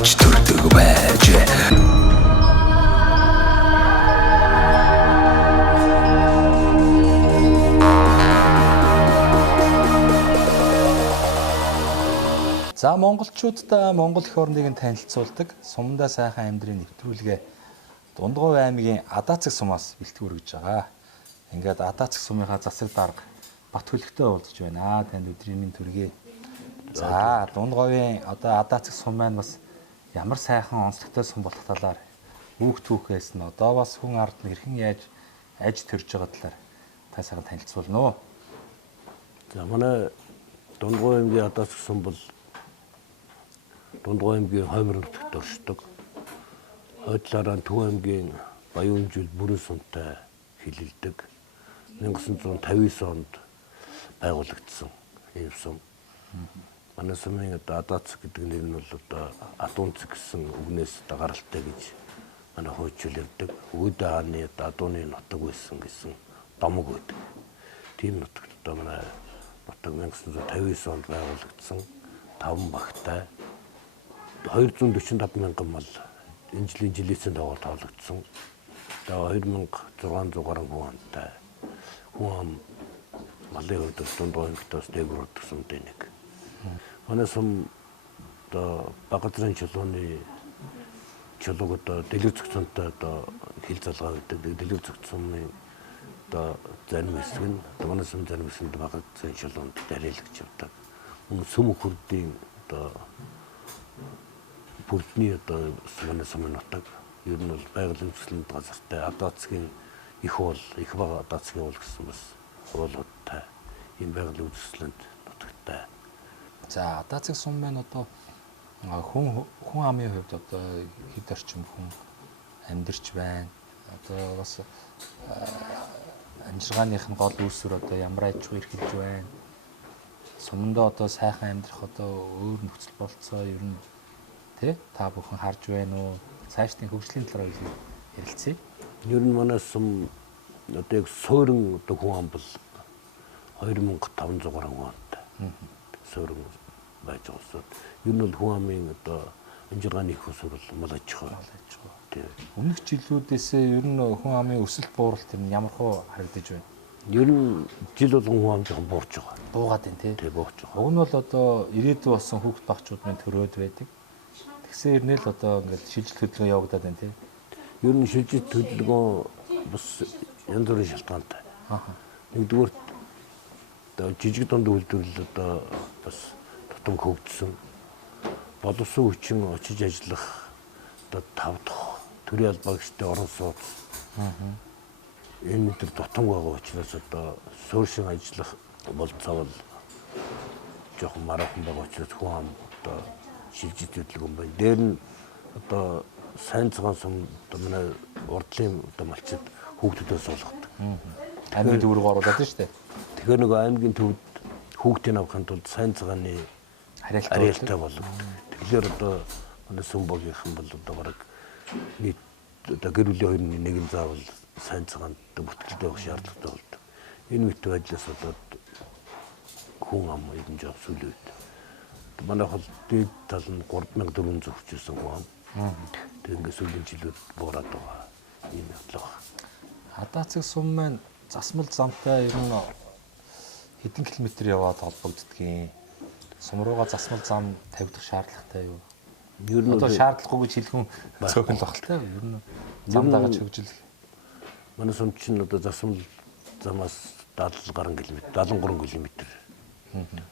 олж төрдөг байж. За монголчуудаа Монгол эх орныг танилцуулдаг Сумдаа сайхан амьдрын нэвтрүүлгээ Дундгов аймгийн Адаацэг сумаас бэлтгэн өргөж байгаа. Ингээд Адаацэг сумынхаа засаг дарга Бат Хөлөгтэй уулзж байна. Танд өдрийн минь төргий. За Дундговын одоо Адаацэг сум маань бас ямар сайхан онцлогтой сум болох талаар түүхээс нь одоо бас хүн ард нь хэрхэн яаж аж төрж байгаа талаар та сайхан танилцуулна уу. За манай Дундгов аймгийн Адаацэг сум бол Дундгов аймгийн Хоймор нутагт оршдог. Хойдлаараа Төв аймгийн Баян жил бүрэн сумтай хилэлдэг. 1959 онд байгуулагдсан ийм сум. Манай сумын Адаацэг гэдэг нэр нь бол одоо Адуунцэг гэсэн үгнээс гаралтай гэж манай хойчил ярьдаг. Өөдөө хааны Адууны нутаг байсан гэсэн домог байдаг. Тийм нутагт одоо манай нутаг 1959 онд байгуулагдсан 5 багтай 245 мянган мал энэ жилийн жилээсээ дагуу тоологдсон. Тэгээ 2600 гаруй хүн амтай. Хүн ам малын хувьд Дундгов аймагтаас дээгүүр орсон нэг. Манай сум одоо Багадрын чулууны чулууг одоо дэлгэр зохицонтой одоо хил залгаа гэдэг. Дэлгэр зохицсны одоо зарим хэсэг нь манай сум зарим хэсэг нь Багадрын чулуунд дарийлгч явдаг. Сүм хурдын одоо бүрдний одоо манай сумын нутаг ер нь бол байгалийн төслийн газартай Адаацгийн их бол их бага Адаацгийн уул гэсэн бас уулуудтай ийм байгалийн төслийн нутагтай. За Адаацэг сум маань одоо хүн амын хувьд одоо хэд орчим хүн амьдарч байна. Одоо бас амжиргааных нь гол үүсвэр одоо ямар аж ахуй эрхэлж байна. Сумдаа одоо сайхан амьдрах одоо өөр нөхцөл болцоо ер нь та бүхэн харж байна уу? Цаашдын хөгжлийн талаар ярилцъя. Ер нь манай сум одоо яг суурин одоо хүн ам бол 2500 гаруй хүнтэй. Суурин байж байгаа. Ер нь бол хүн амын одоо амжиргааны их усвар бол мал аж ахуй. Өмнөх жилүүдээс ер нь хүн амын өсөлт бууралт юм ямар хөө харагдаж байна? Ер нь жил болгон хүн ам жоохон буурч байгаа. Буугаад байна тий. Буурч байгаа. Уг нь бол одоо ирээдүйн болсон хүүхд багчууд маань төрөөд байдаг. Тэгсэн хэрнээ л одоо ингээд шилжилт хөдөлгөөн явагдаад байна тий. Ер нь шилжилт хөдөлгөөн бас янз бүрийн шалтгаантай. Нэгдүгээр одоо жижиг дунд үйлдвэрлэл одоо бас тутам хөгжсөн. Боловсон хүчин очиж ажиллах одоо 5 дахь төрийн албаа гэжтэй орон сууц. Энэ өдөр дутанг байгаа учраас одоо суурьшин ажиллах болцоо бол жоохон мараахан байгаа учраас хүн ам одоо шилжилт хөдөлгөөн байна. Дээр нь одоо сайн цагаан сум одоо манай урдлын одоо малчид хүүхдүүдээс олгодог. Аймгийн төв рүү оруулаад шүү дээ. Тэгэхээр нөгөө аймгийн төвд хүүхдийн авахын тулд сайн цагааны харьяалтай болгодог. Тэгэхээр одоо манай сум богийнхан бол одоо бараг нийт одоо гэр бүлийн 2/1 заавал сайн цагаанд бүтгэлтэй байх шаардлагатай болдог. Энэ мэт байдлаас болоод хүн ам юм жоо сүлээд. Манай хол дээд тал нь 3400 хүчсэн хүн ам. Тэг ингээд сүүлийн жилүүд буураад байгаа. Ийм явдлаа. Адаацэг сум маань засмал замтай ер нь хэдэн километр яваад холбогддгийг. Сум руугаа засмал зам тавьдах шаардлагатай юу? Ер нь одоо шаардлагагүй гэж хэлэх хүн цөөхөн л багтай. Ер нь зам дагаж хөгжил. Манай сум чинь одоо засмал замаас 70 гаруй км, 73 км.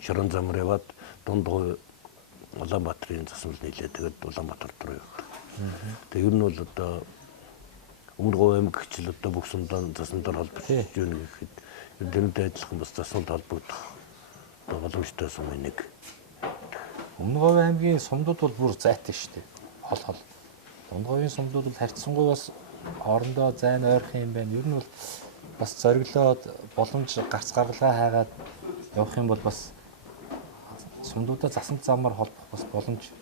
Шорон замаар яваад Дундгов Улаанбаатарын засмал нийлээ. Тэгээд Улаанбаатар руу явах. Тэгээд ер нь бол одоо Өмнөг аймаг хичээл одоо бүх сумдаа засмалаар холбогдож байна гэхэд тэрнтэй адилхан бас засмалд холбогдох боломжтой сум нэг. Өмнөг аймгийн сумдууд бол бүр зайтай шүү дээ. Хол. Дундговын сумдууд бол харьцангуй бас хоорондоо зайн ойрхон юм байна. Ер нь бол бас зориглоод боломж гарц гаргалгаа хайгаад явах юм бол бас сумдуудаа засмал замаар холбох бас боломж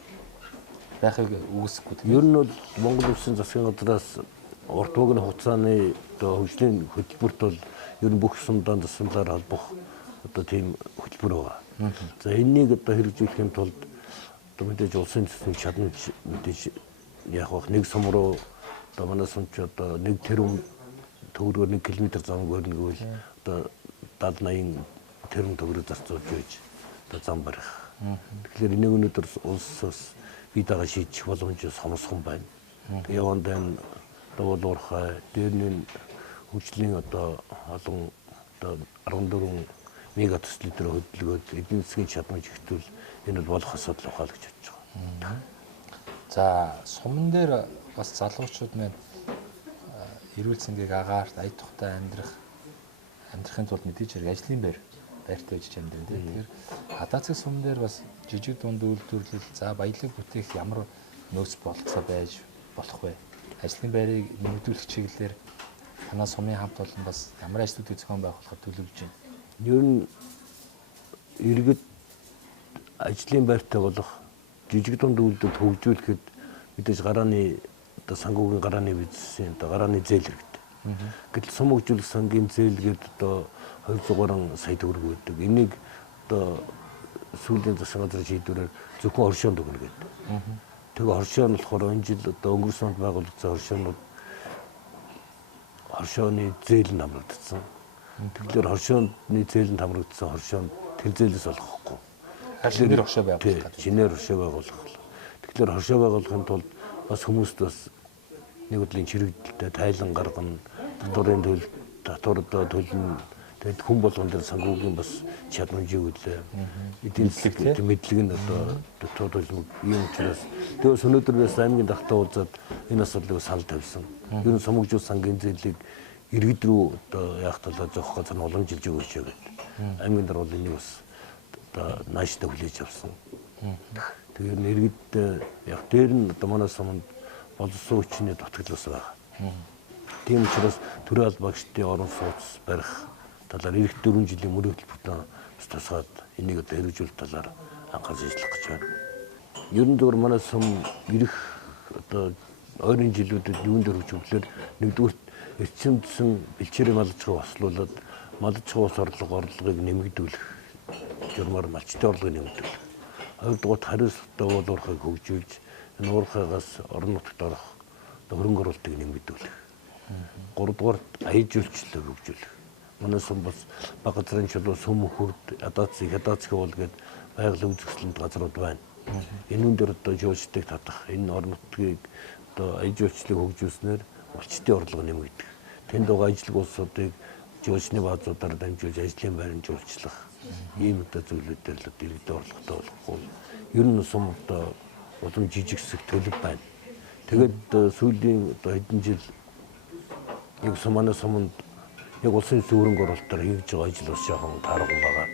байхыг үгүйсэхгүй. Ер нь бол Монгол Улсын засгийн газраас урт богино хугацааны одоо хөгжлийн хөтөлбөрт бол ер нь бүх сумдаа засмалаар холбох одоо тийм хөтөлбөр байгаа. За энэнийг одоо хэрэгжүүлэхийн тулд одоо мэдээж улсын төсвийн чадамж мэдээж яг бах нэг сум руу одоо манай сумч одоо нэг тэрбум төгрөгөөр 1 км зам гөрнө гэвэл одоо 70-80 тэрбум төгрөг зарцуулж байж одоо зам барих. Тэгэхээр энийг өнөөдөр улсаас бие дагаа шийдэх боломж сонсхон байна. Тэгээ яванд энэ дуулуурхай дээрний хөгжлийн одоо олон одоо 14 мега төслөөр хөдөлгөөд эдийн засгийн чадамж ихтэл энэ бол болох асуудал ухаалж бодож байгаа. За суман дээр бас залуучууд маань эрүүл цэнгийг агаарт ая тухтай амьдрахын тулд мэдээж хэрэг ажлын байртай байж амьдрын тийм. Тэгэхээр хадаа цэг суман дээр бас жижиг дунд үйлдвэрлэл за баялаг бүтээх ямар нөөц болцоо байж болох вэ? Ажлын байрыг нэмэгдүүлэх чиглэлээр танаа сумын хамт олон бас ямар ажлуудыг зохион байгуулахад төлөвлөж байна? Ер нь иргэд ажлын байртай болох жижиг дунд үйлдвэрлэлд хөгжүүлэхэд мэдээж гарааны одоо санхүүгийн гарааны бизнесийн одоо гарааны зээл хэрэгтэй. Гэтэл сум хөгжүүлэх сангийн зээлгээд одоо 200 сая төгрөг өгдөг. Энийг одоо сүүлийн засгийн газрын шийдвэрээр зөвхөн оршоонд өгнө гэдэг. Тэгээ оршоо нь болохоор энэ жил одоо өнгөрсөн онд байгуулагдсан оршооны зээл нь хамрагдсан. Тэгэхээр оршооны зээл нь хамрагдсан оршоонд тэр зээлээс олохгүй. Шинээр оршоо байгуулах. Шинээр оршоо байгуулах. Тэгэхээр оршоо байгуулахын тулд бас хүмүүст бас нэг үдлийн чирэгдэлтэй тайлан гаргана, татварын төлнө. Тэгээд хүн болгон дээр санхүүгийн бас чадамжийг үлээ. Эдийн засгийн мэдлэг нь одоо дотоод төлөв юм учраас тэгээс өнөөдөр бас аймгийн дахтаа уулзаад энэ асуудлыг санал тавьсан. Ер нь сумгжуул сангийн зээлийг иргэд рүү одоо яах талаа зохих газар нь уламжилж өгөөч гэдэг. Аймгийн дараа бол энийг бас одоо нааштай хүлээж авсан. Тэгээд иргэд яг дээр нь одоо манай суманд боловсон хүчний дутагдлаас байгаа. Тийм учраас төрийн аль багшдын орон сууц барих талаар эх 4 жилийн мөрөгдөл бүтэн тусгаад энийг одоо хэрэгжүүлэх талаар анхаарч ажиллах гэж байна. Ер нь зөвхөн манай сум ирэх одоо ойрын жилүүдэд юунд хөгжүүлэхээр нэгдүгээр эцсэмдсэн бэлчээрийн малчгаа ослуулад малчгаа ус орлогыг нэмэгдүүлэх журмаар малчтын орлогыг нэмэгдүүлэх. Хоёрдугаар хариуцлагатай уулуурхайг хөгжүүлж энэ уурхайгаас орон нутагт орох хөрөнгө оруулалтыг нэмэгдүүлэх. Гуравдугаар аяж үйлчлэлийг хөгжүүлэх. Манай сум бас баг газрын чулуу сүм хурд ядаац уул гээд байгалийн үзэсгэлэнт газрууд байна. Энэ дээр одоо жуулчдыг татах, энэ орон нутгийг одоо аяж үйлчлэлийг хөгжүүлснээр малчтын орлого нэмэгдэх. Тэнд байгаа ажлын улсуудыг жуулчны баазуудаар дамжуулж ажлын байранд жуулчлах ийм одоо зүйлүүд дээр л иргэдэд орлоготой болохгүй. Ер нь сум одоо улам жижиг хэсэг төлөв байна. Тэгээд сүүлийн одоо хэдэн жил яг суманы суманд яг улсын зөвхөн оруулалтаар хийж байгаа ажил бас жоохон таархан байгаа.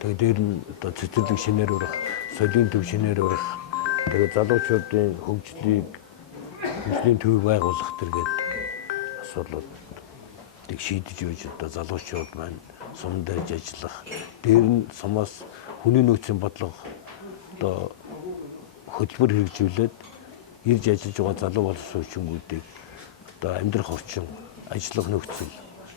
Тэгээд дээр нь одоо цэцэрлэг шинээр өрөх, соёлын төв шинээр өрөх, тэгээд залуучуудын хөгжлийн төвийг байгуулах тэргээд асуудлуудыг шийдэж үйж одоо залуучууд маань сумд ирж ажиллах, дээр нь сумаас хүний нөөцийн бодлого одоо хөтөлбөр хэрэгжүүлээд ирж ажиллаж байгаа залуу боловсон хүчингүүдийг одоо амьдрах орчин, ажиллах нөхцөл,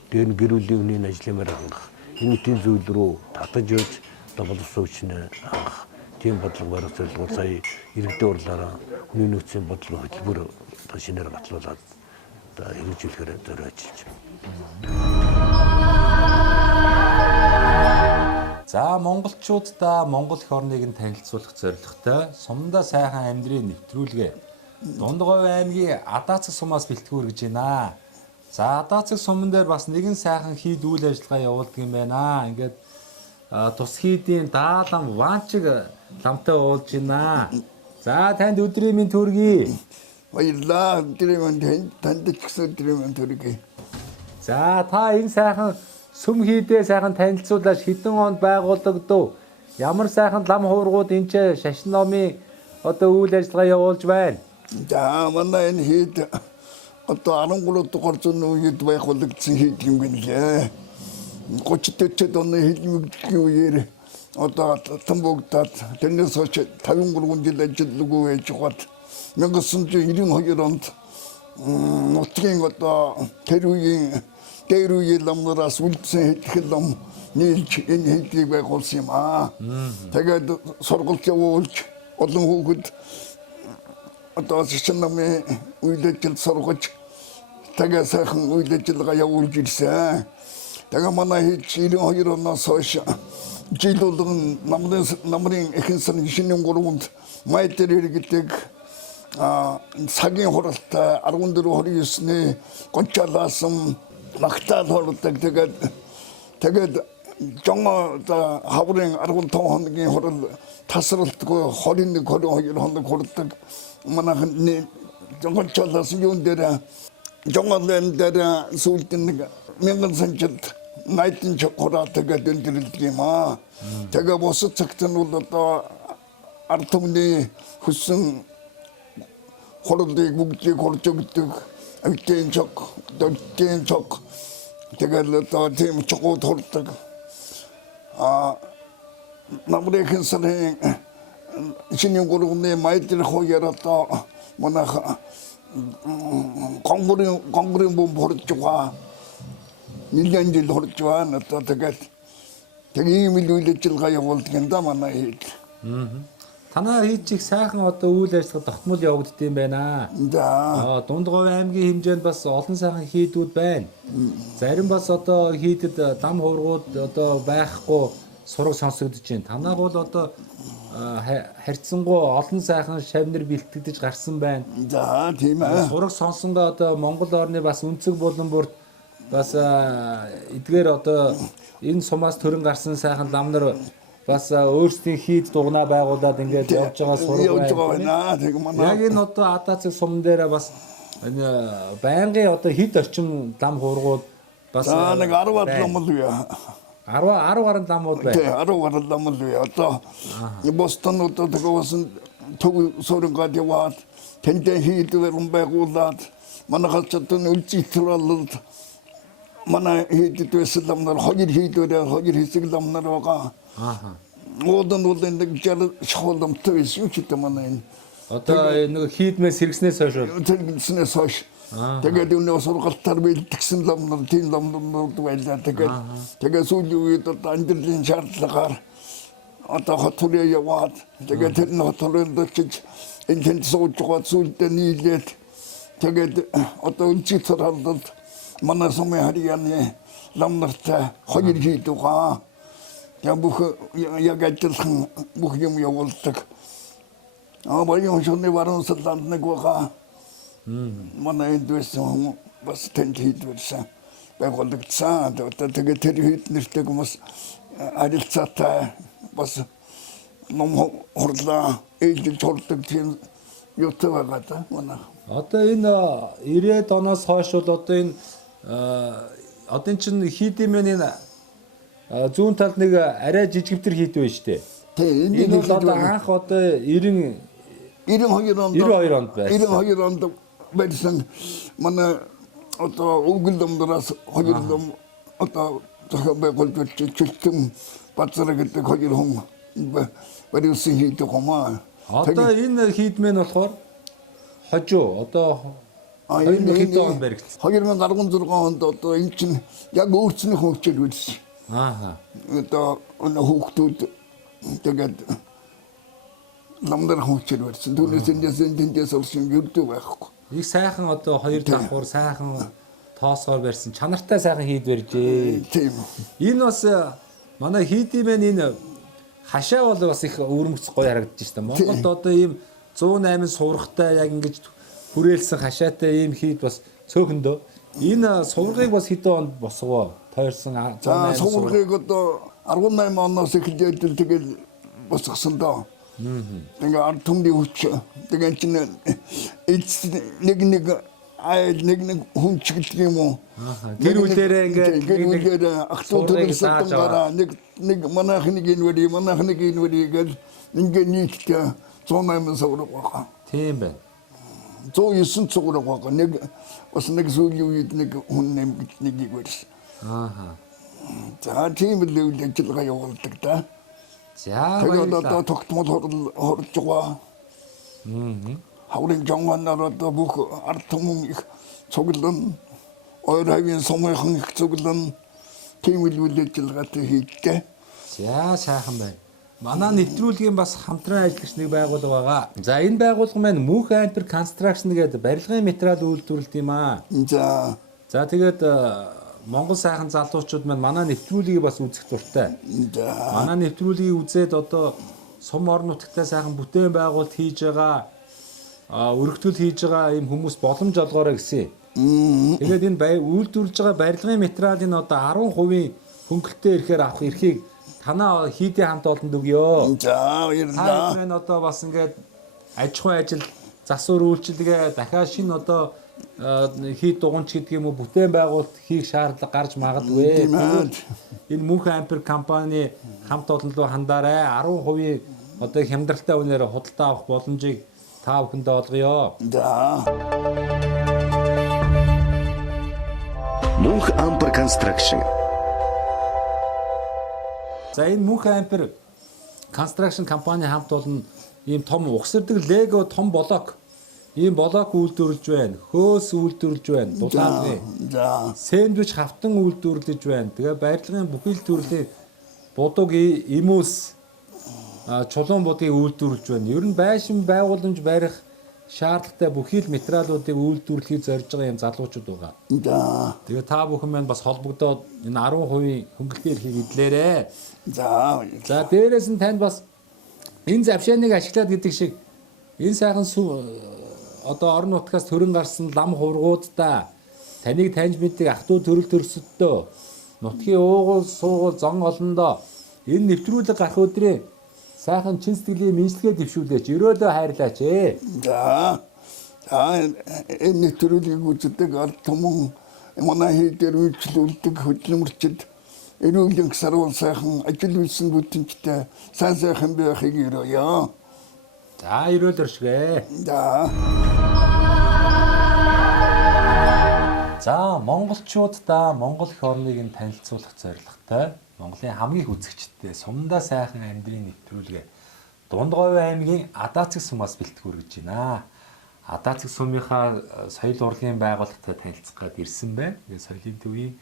дээр нь гэр бүлийн үнийн ажлын байр хангах, энэ тийм зүйл рүү татаж өгч одоо боловсон хүчнээ хангах, тийм бодлого барих зорилгоор сая иргэдийн урлаараа хүний нөөцийн бодлого хөтөлбөр одоо шинээр батлуулаад одоо хэрэгжүүлэхээр зориулж ажиллаж байна. За монголчуудаа Монгол эх орныг нь танилцуулах зорилготой сумдаа сайхан амьдрын нэвтрүүлгээ Дундгой аймгийн Адаацэг сумаас бэлтгэл хүргэж байна. За Адаацэг суман дээр бас нэгэн сайхан хийд үйл ажиллагаа явуулдаг юм байна. Ингээд тус хийдийн даалан ванчиг ламтай уулж байна. За танд өдрийн минь төргий. Баярлалаа. Өдрийн минь танд ч гэсэн өдрийн минь төргий. За та энэ сайхан сүм хийдээ сайхан танилцуулаад хэдэн онд байгуулагдав? Ямар сайхан лам хуургууд энэ ч шашин номын одоо үйл ажиллагаа явуулж байна. За манай энэ хийд одоо 13 дугаар зууны үед байгуулагдсан хийд юм гэлээ. 30-40 оны хэлмэгдэхийн үеэр одоо Тамбогдад тэрнээс хойш 53 жил ажиллагүй байж гот 1992 онд нутгийн одоо тэр үеийн дээр үеийн ламнараас үлдсэн хэдхэн лам нийлж энэ хийдийг байгуулсан юм аа. Тэгээд сургалт явуулж олон хүүхэд одоо шинамын үйл ажил сургаж тэгээ сайхан үйл ажиллагаа явуулж ирсэн. Тэгээ манай хэд 92 оноос хойш жил болгон намрын ихэнх сан шинийн 3-нд майдэр иргэдэг цагийн хуралтай 14-29-ний гончаалаасан магтаал хордог. Тэгээд жонго хаврын 15 хоногийн хурал тасралтгүй 21-22 хоног хурдаг. Манайхны гончаалаасан юун дээр жонголын дээр сүүлд нэг 1000 санчилд найдын чокораа тэгээд өндөрлөдөг юм аа. Тэгээ босод цагт нь бол одоо ард түмний хүссэн хуралдыг бүгдийг хорж өгдөг. Өвтийн чок, дөтийн чок. Тэгээд одоо тийм чокууд хордог. Намрын сарын шинийн 3-ны майдэр хойер одоо манайх конгрын бомб хорж байгаа. Нилээн жил хорж байгаа. Одоо тэгээд ийм үйл ажиллагаа явуулдаг юм да манай хэд. Танаа хэд чих сайхан одоо үйл ажиллагаа тогтмол явагддаг юм байна. За. Дундгов аймгийн хэмжээнд бас олон сайхан хийдүүд байна. Зарим бас одоо хийдэд дам хувргууд одоо байхгүй сураг сонсогдож байна. Танаа бол одоо харьцангуй олон сайхан шавнар бэлтгэж гарсан байна. За тийм ээ. Сураг сонсонгоо одоо Монгол орны бас өнцөг болон бүрт бас эдгээр одоо энэ сумаас төрөн гарсан сайхан ламнар бас өөрсдийн хийд дугнаа байгуулад ингээд явж байгаа сураг байна. Тэг манай яг энэ одоо Адацэг сум дээр бас байнгын одоо хэд орчим лам хувргууд бас нэг 10 лам л яа. 10 гаруй ламууд байна. Тэг 10 гаруй лам л яа. Одоо Бостон одоо тэгвсэн төв сургад яваад тэнтэй хийдвэр байгуулад манайхад одоо үлцэтрэлд манай хийдвэс ламнар хоёр хийдвэр хоёр хэсэг ламнар байгаа. Одон нэг жал шхоломтой байсан ч гэдэг манай. Одоо нэг хийдмээс хэрэгснээс хойш хэрэгснээс хойш тэгээд өнөө сургалтаар бэлтгэсэн ламнар тийм ламнар байлаа. Тэгээд сүүлийн үед одоо амьдралын шаардлагаар одоо хотроо яваад тэгээд тэр хотронд очиж энэ тэнд сууж байгаа зүйлдээ нийлээд тэгээд одоо үлчиතරалд манай сумын харьяаны ламнартай хоёр хийдвэ. Яг ажиллах бүх юм явуулдаг. Баян шөнө варан салланд нэг байгаа. Манай энд байсан бас тэнд хийдвэрсэн байгуулагдсан. Тэгээд тэр хэд нэртэй хүмүүс харилцаатай бас ном хорлоо ээлж хордог тийм юутай байгаа да манай. Одоо энэ 90-ад оноос хойш бол одоо энэ одоо эн чинь хийдэмэн энэ зүүн талд нэг арай жижигвтер хийдвэ шүү дээ. Тийм энэ бол одоо анх одоо 92 онд байсан. 92 онд байсан манай одоо угломдоос хоёр лом одоо байгуулж чөлтөн бацраг гэдэг хоёр хүн бариусын хийдэг юм. Одоо энэ хийдмэн болохоор хожуу одоо 2000 онд баригдсан. 2016 онд одоо энэ чинь яг өөрснөө хөгжил үлдсэн. Одоо хүүхдүүд тэгээд ламдар хөгжил үлдсэн. Түүнээс эндээс орсон юрдөө байхгүй. Их сайхан одоо хоёр давхар сайхан тоосгоор барьсан чанартай сайхан хийд барьжээ. Тийм. Энэ бас манай хийдимэн энэ хашаа бол бас их өвөрмөц гоё харагдаж байна. Монголд одоо ийм 108 сургахтай яг ингэж хүрээлсэн хашаатай ийм хийд бас цөөхөндөө. Энэ сургыг бас хэдэн онд босгоо тойрсон 108 сургыг одоо 18 оноос эхлээд тэгэл босгосон доо. Тэгээ ард түмний хүч тэгээ чинь нэг айл нэг хүн чиглэх юм уу? Гэр бүлээрээ ингээд ах トゥ төрөлсөн гараа нэг манайхны гинвэри гэл ингээд нийтдээ 108 сураг байгаа. Тийм байна. 109 сураг байгаа. Нэг бас нэг сүүлийн үед нэг хүн нэмгэж нэгийг барьсан. За тийм л үйл ажиллагаа явуулдаг да. За тэгээд одоо тогтмол хорж байгаа. Хаврын жонганаар одоо бүх ард түмэн их цуглан ойр хавийн сумынхан их цуглан тийм үйл ажиллагаатай хийдэг. За сайхан байна. Манай нэвтрүүлгийн бас хамтран ажиллагч нэг байгууллага байгаа. За энэ байгууллага маань Мөнх Ампер Construction гэдэг барилгын материал үйлдвэрлэдэг юм аа. За тэгээд Монгол сайхан залуучууд маань манай нэвтрүүлгийг бас үзэх дуртай. Манай нэвтрүүлгийг үзээд одоо сум орон нутагтай сайхан бүтээн байгуулалт хийж байгаа, өргөтгөл хийж байгаа ийм хүмүүс боломж олгоорой гэсэн. Тэгээд энэ үйлдвэрлэж байгаа барилгын материалын одоо 10% хөнгөлөлтөөр ирэхээр авах эрхийг танаа хийдийн хамт олонд өгөө. За баярлалаа. Та одоо бас ингээд аж ахуйн ажил засвар үйлчилгээ дахиад шинэ одоо хийд дугуйч гэдэг юм уу бүтээн байгуулалт хийх шаардлага гарч магадгүй. Энэ Мөнх Ампер компани хамт олон руу хандаарай. 10% одоо хямдралтай үнээр худалдаа авах боломжийг та бүхэндээ олгоё. За. Мөнх Ампер Construction. За энэ Мөнх Ампер Construction компани хамт олон ийм том угсардаг Лего том блок ийм блок үйлдвэрлэж байна. Хөөс үйлдвэрлэж байна. Дулааны. За. Сэндвич хавтан үйлдвэрлэж байна. Тэгээ барилгын бүхэл төрлийн будаг имүүс чулуун будыг үйлдвэрлэж байна. Ер нь байшин байгууламж барих шаардлагатай бүхэл материалуудыг үйлдвэрлэхийг зорж байгаа юм залуучууд байгаа. За. Тэгээ та бүхэн маань бас холбогдоод энэ 10% хөнгөлөлтийн эрхийг эдлээрээ. За. За дээрээс нь танд бас энэ завшааныг ашиглаад гэдэг шиг энэ сайхан одоо орон нутгаас төрөн гарсан лам хувргуудаа таныг таньж мэддэг ах トゥ төрөл төрсөддөө нутгийн уугуул суугуул зон олондоо энэ нэвтрүүлэг гарах өдрийн сайхан чин сэтгэлийн мэдлэгээ дэвшүүлээч өрөөлөө хайрлаач ээ. За. Энэ нэвтрүүлгийг үздэг ард түмэн манай хийдээр үйлчлүүлдэг хөдөлмөрчд эрүүл сарвал сайхан ажил үйлсэн бүтэнчтэй сайхан байхыг өрөөё. За өрөөл өршгэ. За. За монголчуудаа Монгол их орныг нь танилцуулах зорилготой Монголын хамгийн үзэгчтэй сумдаа сайхан амьдрын нэвтрүүлгээ Дундговь аймгийн Адаацэг сумаас бэлтгэр гэж байна. Адаацэг сумынхаа соёл урлагийн байгууллагатай танилцах гээд ирсэн байна. Тэгээ соёлын төвийн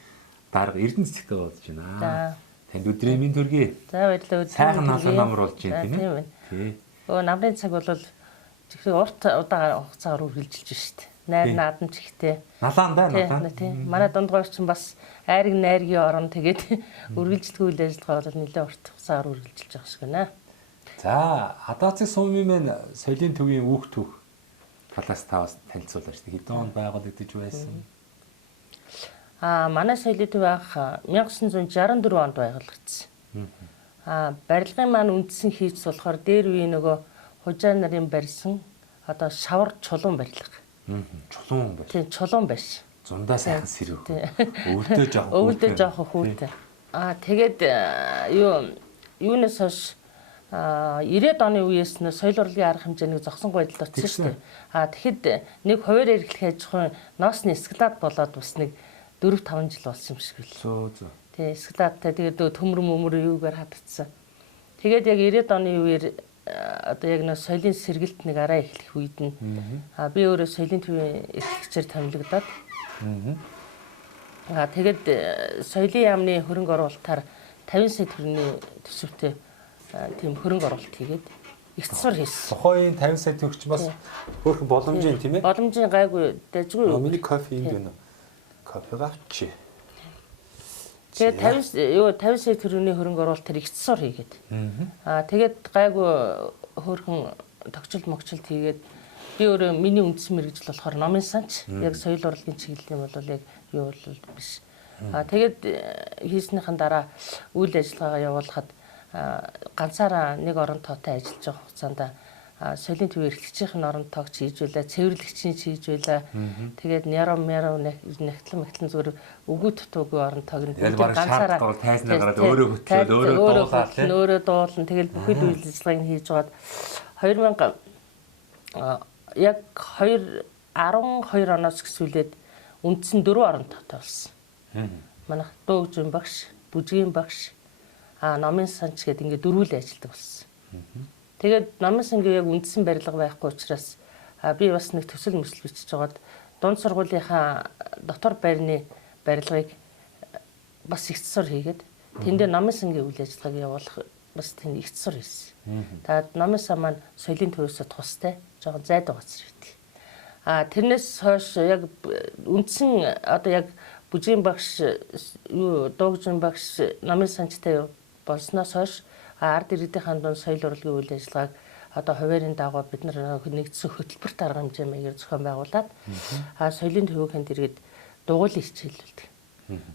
дарга Эрдэнэ цэцэгтэй болж байна. Танд өдрийн минь төргий. За баярлалаа. Сайхан налан намар болж байна тийм ээ. Тий. Намрын цаг бол чихрээ урт удаан хугацаагаар үргэлжилж байна шүү дээ. Найр наадам чихтэй. Налаан да налаан. Тийм. Манай Дундговь чинь бас айраг найргийн орон тэгээд үргэлжлэх үйл ажиллагаа бол нэлээд урт хугацаагаар үргэлжилж байгаа шиг байна. За Адаацэг сумын маань соёлын төвийн үүх түүх талаас таваас танилцуулаач. Хэдэн онд байгуулагдаж байсан? Манай соёлын төв анх 1964 онд байгуулагдсан. Барилгын маань үндсэн хийц болохоор дээр үе нөгөө хужаа нарын барьсан одоо шавар чулуун барилга. Чулуун байж. Тийм чулуун байж. Зундаа сайхан сэрв. Өвдөө жоохон. Өвдөө жоохон хүүтэй. Тэгээд юунаас хойш 90-ад оны үеэс нь соёл урлагийн арга хэмжээний зогсон байдал очсон шүү дээ. Тэгэхэд нэг хуваар эрхлэх аж ахуйн ноосны эсклад болоод бас нэг 4-5 жил болсон юм шиг билээ. Тий, эскладтай тэгээд төмөр мөмөр юугаар хатцсан. Тэгээд яг 90-ад оны үеэр одоо яг нэг соёлын сэргэлт нэг араа эхлэх үед нь би өөрөө соёлын төвийн эрхлэгчээр томилогдоод тэгээд соёлын яамны хөрөнгө оруулалтаар 50 сая төгрөгийн төсөвтэй тийм хөрөнгө оруулалт хийгээд их засвар хийсэн. Тухайн 50 сая төгрөг бас хөөрхөн боломжийн тийм ээ. Боломжийн гайгүй дайггүй. Миний кофе энд байна. Кофе авчи. Тэгээд 50 сая төгрөгийн хөрөнгө оруулалтаар их засвар хийгээд. Тэгээд гайгүй хөөрхөн тогтчлт могчлт хийгээд би өөрөө миний үндсэн мэргэжил болохоор номын санч яг соёл урлагийн чиглэл юм бол яг юу бол биш. Тэгээд хийснийхэн дараа үйл ажиллагаагаа явуулахад ганцаараа нэг орон тоотой ажиллаж байгаа хугацаанд соёлын төвийн эрхлэгчийн орон тоогч хийж байлаа, цэвэрлэгчийн хийж байлаа. Тэгээд нярам нэгтлэн зүгээр өгөө дутуугүй орон тоог нь ганцаараа тайзнаа гараад өөрөө хөтлөөд өөрөө дуулан тэгэл бүхэл үйл ажиллагааг нь хийж жоод 2000 яг 12 оноос гисүүлээд үндсэн 4 орон тоотой болсон. Манайх дуугжин багш, бүжгийн багш, номын санч гэдэг ингээд дөрвөлээ ажилладаг болсон. Тэгээд номын сангийн яг үндсэн барилга байхгүй учраас би бас нэг төсөл мөсөл бичиж жагаад дунд сургуулийнхаа дотор байрны барилгыг бас их засвар хийгээд тэндээ номын сангийн үйл ажиллагааг явуулах бас тийм их сур хийсэн. Тэгээд номын сан маань соёлын төвөөсөө тустай жоохон зайд газар гэдэг. Тэрнээс хойш яг үндсэн одоо яг бүжгийн багш дуугжин багш номын санчтай болсноос хойш ард иргэдийн дунд соёл урлагийн үйл ажиллагааг одоо хуваарийн дагуу бид нар нэгдсэн хөтөлбөрт арга хэмжээ маягаар зохион байгуулад соёлын төвийн дэргэд дугуйлын хичээлүүлдэг.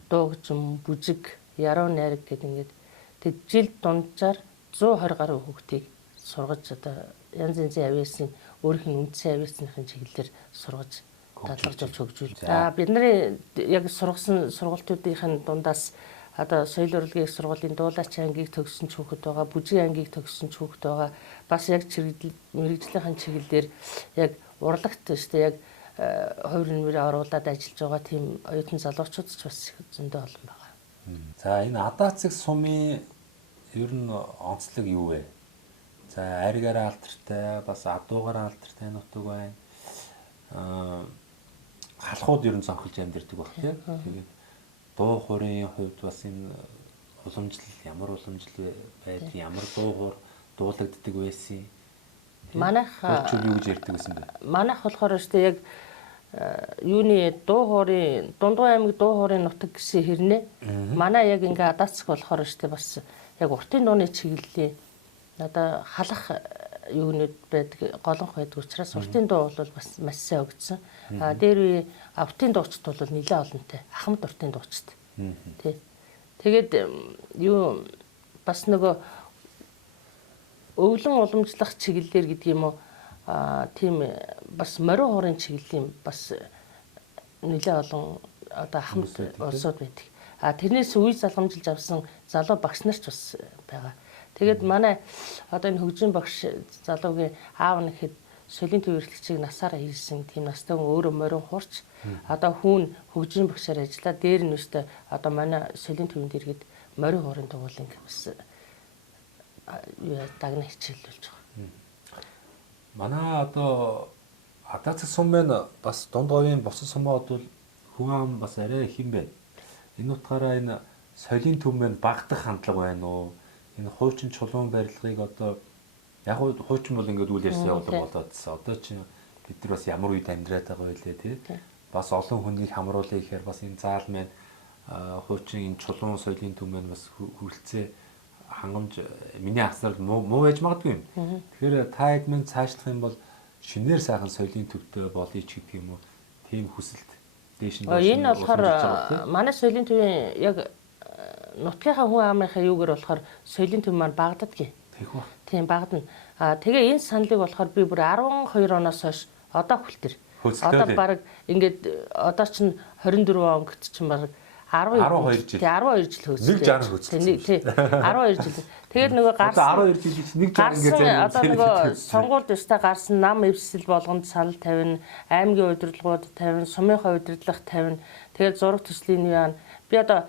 Дуугжин, бүжиг, яруу найраг гэдэг ингээд тэг жил дунджаар 120 гаруй хүүхдийг сургаж одоо янз янзын авьяасны өөрийнх нь үндсэн авьяасныхын чиглэлээр сургаж дадлгаж хөгжүүлж. Бидний яг сургасан сургалтуудын дундаас одоо соёл урлагийн сургуулийн дуулаач ангийг төгссөн хүүхэд байгаа, бүжгийн ангийг төгссөн хүүхэд байгаа. Бас яг мэрэгжлийн чиглэлээр яг урлагт шүү дээ яг хувь нэмрээ оруулаад ажиллаж байгаа тийм оюутан залуучууд ч бас зөндөө олон байгаа. За энэ Адаацэг сумын ер нь онцлог юу вэ? За аригаараа алдартай, бас адуугаараа алдартай нутаг байна. Халахууд ер нь цонхолж амьдэрдэг баг тийм. Тэгээд дуу хуурын хувьд бас энэ ямар уламжлал байдаг, ямар дуу хуур дуулагддаг байсан. Манайх юу гэж ярьдаг гэсэн бэ? Манайх болохоор шүү дээ яг юуны дуу хуурын Дундгой аймаг дуу хуурын нутаг гэсэн хэрнээ манай яг ингээ Адаацэг болохоор шүү дээ бас яг уртын дууны чиглэлийн одоо халах юунууд байдаг голонх байдаг учраас уртын дуу бол бас маш сайн өгдсөн. Дээр үе автын дуучид бол нэлээд олонтой. Ахмад уртын дуучид. Тий. Тэгээд юу бас нөгөө өвлөн уламжлах чиглэлээр гэдэг юм уу тийм бас морин хуурын чиглэлийн бас нэлээд олон одоо ахмад улсууд байдаг. Тэрнээс үе залгамжилж авсан залуу багш нар ч бас байгаа. Тэгээд манай одоо энэ хөгжим багш залуугийн аав нь гэхэд соёлын төв эрхлэгчийг насаараа хийсэн тийм настай хүн өөрөө морин хуурч одоо хүүн хөгжим багшаар ажиллаад дээр нь өстой одоо манай соёлын төвөнд иргэд морин хуурын дугуулын бас дагна хичээлүүлж байгаа. Манай одоо Адаацэг сум байна бас Дундговын бусад сумууд бол хүн ам бас арай их юм байна. Энэ утгаараа энэ соёлын төв мэн багтах хандлага байна уу? Энэ хуучин чулуун барилгыг одоо яг хуучин бол ингээд үйл ярьсан явуулга болоодсэн. Одоо чинь бид нар бас ямар үед амьдраад байгаа байлээ тий. Бас олон хүнийг хамруулъя гэхээр бас энэ заал маань хуучин энэ чулуун соёлын төв маань бас хүрэлцээ хангамж миний ахсаар муу байж магадгүй юм. Тэгэхээр та хэд минь цаашлах юм бол шинээр сайхан соёлын төвтэй болъё ч гэдэг юм уу. Тийм хүсэлт дээш нь. Энэ болохоор манай соёлын төвийн яг нутгийнхаа хүн амынхаа юугаар болохоор соёлын төв маань багдадгийн. Тийм багдана. Тэгээ энэ саналыг болохоор би бүр 12 оноос хойш одоо хүртэл одоо баг ингээд одоо чинь 24 он гэт чинь баг 12 жил хөөцөлтэй. 12 жил. Тэгээд нөгөө гарсан 12 жил чинь 1 жил ингээд одоо нөгөө сонгуульд өстэй гарсан нам эвсэл болгонд санал тавина, аймгийн удирдлагууд тавина, сумынхаа удирдлага тавина. Тэгээд зураг төслийн яа. Би одоо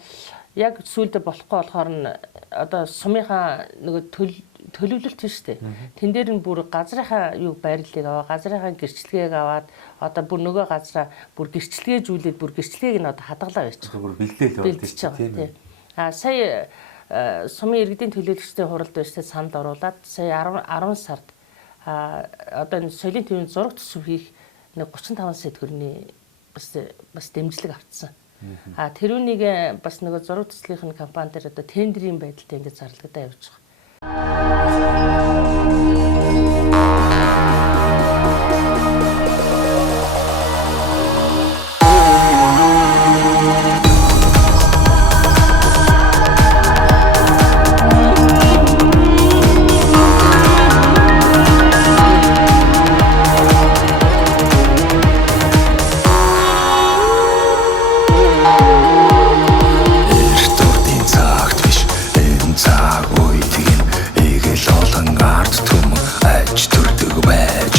яг сүүлдээ болохгүй болохоор нь одоо сумынхаа нөгөө төлөвлөлт биш үү? Тэн дээр нь бүр газрынхаа юу байрлалыг аваа, газрынхаа гэрчлэгийг аваад одоо бүр нөгөө газраа бүр гэрчлэгээжүүлээд бүр гэрчлэгийг нь одоо хадгалаа байж байгаа. Бүр бэлдээл тийм. Сая сумын иргэдийн төлөөлөгчдийн хуралд байштай санал оруулаад сая 10 сард одоо энэ соёлын төвийн зураг төсөв хийх 35 сая төгрөгийн бас дэмжлэг авцсан. Тэрүүнийг бас нөгөө зураг төслийнх нь компани дээр одоо тендерийн байдалтай ингээд зарлагдаа явж байгаа. Аж төрдөг байж